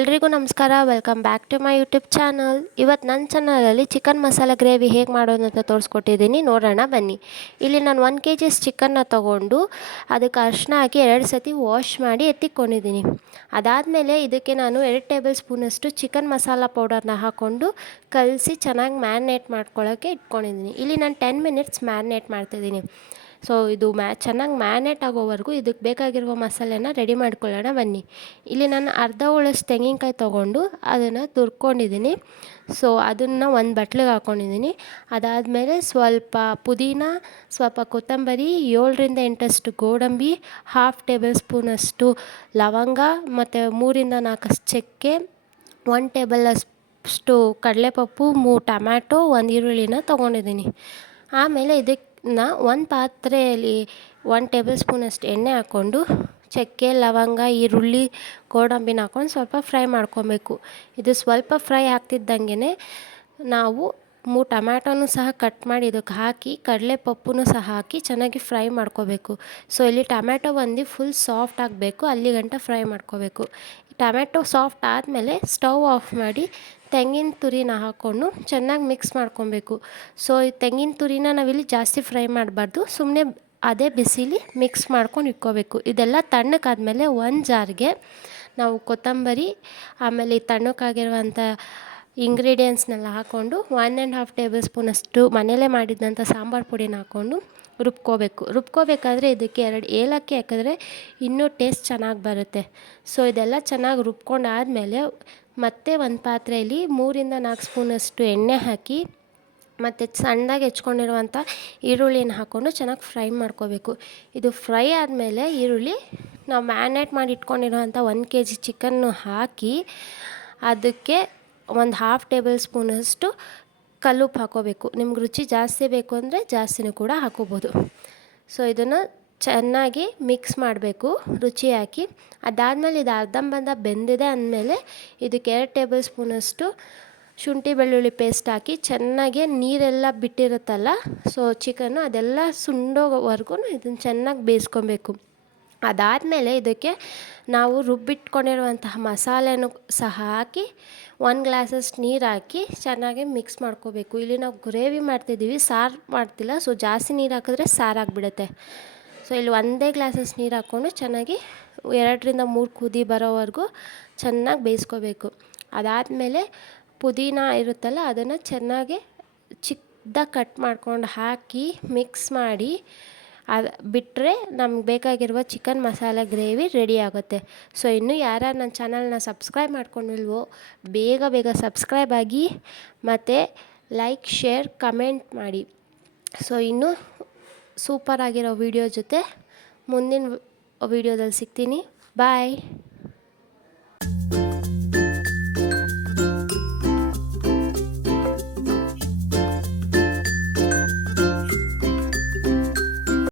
ಎಲ್ರಿಗೂ ನಮಸ್ಕಾರ. Welcome back to my YouTube channel ಇವತ್ತು ನನ್ನ ಚಾನಲಲ್ಲಿ ಚಿಕನ್ ಮಸಾಲ ಗ್ರೇವಿ ಹೇಗೆ ಮಾಡೋದು ಅಂತ ತೋರಿಸ್ಕೊಟ್ಟಿದ್ದೀನಿ. ನೋಡೋಣ, ಬನ್ನಿ. ಇಲ್ಲಿ ನಾನು ಒನ್ ಕೆ ಜಿಸ್ ಚಿಕನ್ನ ತೊಗೊಂಡು ಅದಕ್ಕೆ ಅರಿಶಿನ ಹಾಕಿ ಎರಡು ಸತಿ ವಾಶ್ ಮಾಡಿ ಎತ್ತಿಕೊಂಡಿದ್ದೀನಿ. ಅದಾದಮೇಲೆ ಇದಕ್ಕೆ ನಾನು ಎರಡು ಟೇಬಲ್ ಸ್ಪೂನಷ್ಟು ಚಿಕನ್ ಮಸಾಲ ಪೌಡರ್ನ ಹಾಕ್ಕೊಂಡು ಕಲಸಿ ಚೆನ್ನಾಗಿ ಮ್ಯಾರಿನೇಟ್ ಮಾಡ್ಕೊಳ್ಳೋಕ್ಕೆ ಇಟ್ಕೊಂಡಿದ್ದೀನಿ. ಇಲ್ಲಿ ನಾನು ಟೆನ್ ಮಿನಿಟ್ಸ್ ಮ್ಯಾರಿನೇಟ್ ಮಾಡ್ತಿದ್ದೀನಿ. ಸೊ ಇದು ಮ್ಯಾ, ಚೆನ್ನಾಗಿ ಮ್ಯಾನೇಟ್ ಆಗೋವರೆಗೂ ಇದಕ್ಕೆ ಬೇಕಾಗಿರುವ ಮಸಾಲೆನ ರೆಡಿ ಮಾಡ್ಕೊಳ್ಳೋಣ, ಬನ್ನಿ. ಇಲ್ಲಿ ನಾನು ಅರ್ಧ ಒಳಷ್ಟು ತೆಂಗಿನಕಾಯಿ ತೊಗೊಂಡು ಅದನ್ನು ತುರ್ಕೊಂಡಿದ್ದೀನಿ. ಸೊ ಅದನ್ನು ಒಂದು ಬಟ್ಲಿಗೆ ಹಾಕ್ಕೊಂಡಿದ್ದೀನಿ ಅದಾದಮೇಲೆ ಸ್ವಲ್ಪ ಪುದೀನ, ಸ್ವಲ್ಪ ಕೊತ್ತಂಬರಿ, ಏಳರಿಂದ ಎಂಟಷ್ಟು ಗೋಡಂಬಿ ಹಾಫ್ ಟೇಬಲ್ ಸ್ಪೂನಷ್ಟು ಲವಂಗ, ಮತ್ತು ಮೂರಿಂದ ನಾಲ್ಕಷ್ಟು ಚಕ್ಕೆ ಒನ್ ಟೇಬಲ್ ಅಷ್ಟು ಕಡಲೆಪಪ್ಪು, ಮೂರು ಟಮ್ಯಾಟೊ, ಒಂದು ಈರುಳ್ಳಿನ ತೊಗೊಂಡಿದ್ದೀನಿ. ಆಮೇಲೆ ಇದಕ್ಕೆ ನಾ ಒಂದು ಪಾತ್ರೆಯಲ್ಲಿ ಒನ್ ಟೇಬಲ್ ಸ್ಪೂನಷ್ಟು ಎಣ್ಣೆ ಹಾಕ್ಕೊಂಡು, ಚಕ್ಕೆ, ಲವಂಗ, ಈರುಳ್ಳಿ, ಗೋಡಂಬಿನ ಹಾಕ್ಕೊಂಡು ಸ್ವಲ್ಪ ಫ್ರೈ ಮಾಡ್ಕೊಬೇಕು. ಇದು ಸ್ವಲ್ಪ ಫ್ರೈ ಆಗ್ತಿದ್ದಂಗೆ ನಾವು ಮೂರು ಟಮ್ಯಾಟೋನು ಸಹ ಕಟ್ ಮಾಡಿ ಇದಕ್ಕೆ ಹಾಕಿ ಕಡಲೆ ಪಪ್ಪುನೂ ಸಹ ಹಾಕಿ ಚೆನ್ನಾಗಿ ಫ್ರೈ ಮಾಡ್ಕೋಬೇಕು. ಸೊ ಇಲ್ಲಿ ಟಮ್ಯಾಟೊ ಒಂದು ಫುಲ್ ಸಾಫ್ಟ್ ಆಗಬೇಕು, ಅಲ್ಲಿ ಗಂಟ ಫ್ರೈ ಮಾಡ್ಕೋಬೇಕು. ಟಮ್ಯಾಟೊ ಸಾಫ್ಟ್ ಆದಮೇಲೆ ಸ್ಟವ್ ಆಫ್ ಮಾಡಿ ತೆಂಗಿನ ತುರಿನ ಹಾಕ್ಕೊಂಡು ಚೆನ್ನಾಗಿ ಮಿಕ್ಸ್ ಮಾಡ್ಕೊಬೇಕು. ಸೊ ಈ ತೆಂಗಿನ ತುರಿನ ನಾವಿಲ್ಲಿ ಜಾಸ್ತಿ ಫ್ರೈ ಮಾಡಬಾರ್ದು ಸುಮ್ಮನೆ ಅದೇ ಬಿಸಿಲಿ ಮಿಕ್ಸ್ ಮಾಡ್ಕೊಂಡು ಇಟ್ಕೋಬೇಕು. ಇದೆಲ್ಲ ತಣ್ಣಕ್ಕಾದಮೇಲೆ ಒಂದು ಜಾರ್ಗೆ ನಾವು ಕೊತ್ತಂಬರಿ, ಆಮೇಲೆ ಈ ತಣ್ಣಕ್ಕಾಗಿರುವಂಥ ಇಂಗ್ರೀಡಿಯೆಂಟ್ಸ್ನೆಲ್ಲ ಹಾಕ್ಕೊಂಡು ಒನ್ ಆ್ಯಂಡ್ ಹಾಫ್ ಟೇಬಲ್ ಸ್ಪೂನಷ್ಟು ಮನೆಯಲ್ಲೇ ಮಾಡಿದಂಥ ಸಾಂಬಾರು ಪುಡಿನ ಹಾಕ್ಕೊಂಡು ರುಬ್ಕೋಬೇಕು. ರುಬ್ಕೋಬೇಕಾದ್ರೆ ಇದಕ್ಕೆ ಎರಡು ಏಲಕ್ಕಿ ಹಾಕಿದ್ರೆ ಇನ್ನೂ ಟೇಸ್ಟ್ ಚೆನ್ನಾಗಿ ಬರುತ್ತೆ. ಸೊ ಇದೆಲ್ಲ ಚೆನ್ನಾಗಿ ರುಬ್ಕೊಂಡಾದಮೇಲೆ ಮತ್ತೆ ಒಂದು ಪಾತ್ರೆಯಲ್ಲಿ ಮೂರಿಂದ ನಾಲ್ಕು ಸ್ಪೂನಷ್ಟು ಎಣ್ಣೆ ಹಾಕಿ ಮತ್ತು ಸಣ್ಣದಾಗಿ ಹೆಚ್ಕೊಂಡಿರುವಂಥ ಈರುಳ್ಳಿನ ಹಾಕ್ಕೊಂಡು ಚೆನ್ನಾಗಿ ಫ್ರೈ ಮಾಡ್ಕೋಬೇಕು. ಇದು ಫ್ರೈ ಆದಮೇಲೆ ಈರುಳ್ಳಿ ನಾವು ಮ್ಯಾರಿನೇಟ್ ಮಾಡಿ ಇಟ್ಕೊಂಡಿರುವಂಥ ಒಂದು ಕೆ ಜಿ ಚಿಕನ್ನು ಹಾಕಿ ಅದಕ್ಕೆ ಒಂದು ಹಾಫ್ ಟೇಬಲ್ ಸ್ಪೂನಷ್ಟು ಕಲ್ಲುಪ್ಪು ಹಾಕೋಬೇಕು. ನಿಮ್ಗೆ ರುಚಿ ಜಾಸ್ತಿ ಬೇಕು ಅಂದರೆ ಜಾಸ್ತಿನೂ ಕೂಡ ಹಾಕೋಬೋದು. ಸೊ ಇದನ್ನು ಚೆನ್ನಾಗಿ ಮಿಕ್ಸ್ ಮಾಡಬೇಕು, ರುಚಿ ಹಾಕಿ. ಅದಾದಮೇಲೆ ಇದು ಅರ್ಧಂಬರ್ಧ ಬೆಂದಿದೆ ಅಂದಮೇಲೆ ಇದಕ್ಕೆ ಎರಡು ಟೇಬಲ್ ಸ್ಪೂನಷ್ಟು ಶುಂಠಿ ಬೆಳ್ಳುಳ್ಳಿ ಪೇಸ್ಟ್ ಹಾಕಿ ಚೆನ್ನಾಗಿ ನೀರೆಲ್ಲ ಬಿಟ್ಟಿರುತ್ತಲ್ಲ ಸೊ ಚಿಕನ್ನು ಅದೆಲ್ಲ ಸುಂಡೋವರೆಗೂ ಇದನ್ನು ಚೆನ್ನಾಗಿ ಬೇಯಿಸ್ಕೊಬೇಕು. ಅದಾದಮೇಲೆ ಇದಕ್ಕೆ ನಾವು ರುಬ್ಬಿಟ್ಕೊಂಡಿರುವಂತಹ ಮಸಾಲೆನೂ ಸಹ ಹಾಕಿ ಒನ್ ಗ್ಲಾಸಸ್ ನೀರು ಹಾಕಿ ಚೆನ್ನಾಗಿ ಮಿಕ್ಸ್ ಮಾಡ್ಕೋಬೇಕು. ಇಲ್ಲಿ ನಾವು ಗ್ರೇವಿ ಮಾಡ್ತಿದ್ದೀವಿ, ಸಾರು ಮಾಡ್ತಿಲ್ಲ. ಸೊ ಜಾಸ್ತಿ ನೀರು ಹಾಕಿದ್ರೆ ಸಾರಾಗಿಬಿಡುತ್ತೆ. ಸೊ ಇಲ್ಲಿ ಒಂದೇ ಗ್ಲಾಸಸ್ ನೀರು ಹಾಕ್ಕೊಂಡು ಚೆನ್ನಾಗಿ ಎರಡರಿಂದ ಮೂರು ಕುದಿ ಬರೋವರೆಗೂ ಚೆನ್ನಾಗಿ ಬೇಯಿಸ್ಕೋಬೇಕು. ಅದಾದಮೇಲೆ ಪುದೀನ ಇರುತ್ತಲ್ಲ, ಅದನ್ನು ಚೆನ್ನಾಗಿ ಚಿಕ್ಕದಾಗಿ ಕಟ್ ಮಾಡ್ಕೊಂಡು ಹಾಕಿ ಮಿಕ್ಸ್ ಮಾಡಿ ಅದು ಬಿಟ್ಟರೆ ನಮ್ಗೆ ಬೇಕಾಗಿರುವ ಚಿಕನ್ ಮಸಾಲೆ ಗ್ರೇವಿ ರೆಡಿ ಆಗುತ್ತೆ. ಸೊ ಇನ್ನೂ ಯಾರ್ಯಾರು ನನ್ನ ಚಾನಲ್ನ ಸಬ್ಸ್ಕ್ರೈಬ್ ಮಾಡ್ಕೊಂಡಿಲ್ವೋ, ಬೇಗ ಬೇಗ ಸಬ್ಸ್ಕ್ರೈಬ್ ಆಗಿ ಮತ್ತು ಲೈಕ್ ಶೇರ್ ಕಮೆಂಟ್ ಮಾಡಿ. ಸೊ ಇನ್ನೂ ಸೂಪರ್ ಆಗಿರೋ ವೀಡಿಯೋ ಜೊತೆ ಮುಂದಿನ ವಿಡಿಯೋದಲ್ಲಿ ಸಿಗ್ತೀನಿ. ಬಾಯ್